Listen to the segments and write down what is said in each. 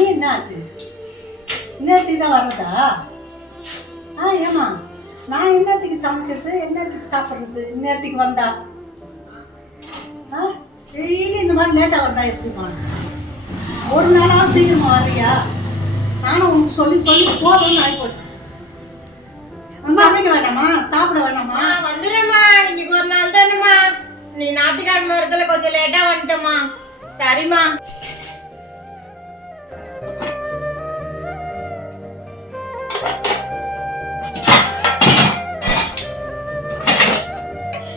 மணி என்ன ஆச்சு? இன்னத்துக்கு தான் வர்றதா? ஏமா நான் என்னத்துக்கு சமைக்கிறது, என்னத்துக்கு சாப்பிட்றது? இன்னத்துக்கு வந்தா டெய்லி இந்த மாதிரி லேட்டாக வந்தா எப்படிமா? ஒரு நாளாவது சீக்கிரமா வர்றியா? நானும் உனக்கு சொல்லி சொல்லி போதும்னு ஆகிப்போச்சு. சமைக்க வேண்டாமா, சாப்பிட வேண்டாமா? வந்துடுறேம்மா, இன்னைக்கு ஒரு நாள் தானேம்மா. நீ ஞாயிற்றுக்கிழமை இருக்கல கொஞ்சம் லேட்டா வந்துட்டோமா. சரிம்மா.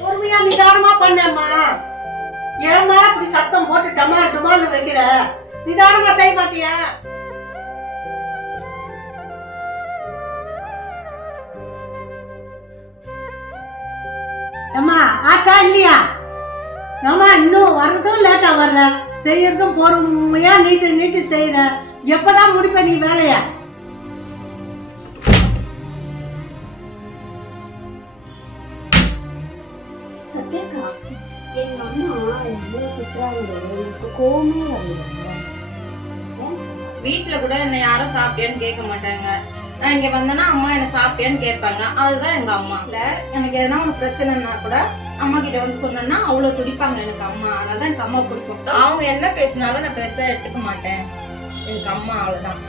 பொறுமையா நிதானமா பண்ணேம்மா. ஏமா இப்படி சத்தம் போட்டு டமால் டுமால் வைக்கிற? நிதானமா செய்ய மாட்டியா? அம்மா ஆச்சா இல்லையா? அம்மா இன்னும் வர்றதும் லேட்டா வர்ற, செய்யறதும் பொறுமையா நீட்டு நீட்டு செய்யற. எப்பதான் முடிப்ப நீ வேலைய? சத்யாக்கா, எங்க அம்மா என்ன திட்டுறாங்க, எனக்கு கோவமே வரல. வீட்டுல கூட என்ன யாரும் சாப்பிட்டியான்னு கேட்க மாட்டாங்க. நான் இங்க வந்தேன்னா அம்மா என்ன சாப்பிட்டியான்னு கேட்பாங்க. அதுதான் எங்க அம்மா. இல்ல எனக்கு எதனா ஒரு பிரச்சனைனா கூட அம்மா கிட்ட வந்து சொன்னேன்னா அவ்வளவு துடிப்பாங்க எனக்கு அம்மா. அதனாலதான் எனக்கு அம்மா பிடிக்கும். அவங்க என்ன பேசினாலும் நான் பெருசா எடுத்துக்க மாட்டேன். எனக்கு அம்மா அவ்வளவுதான்.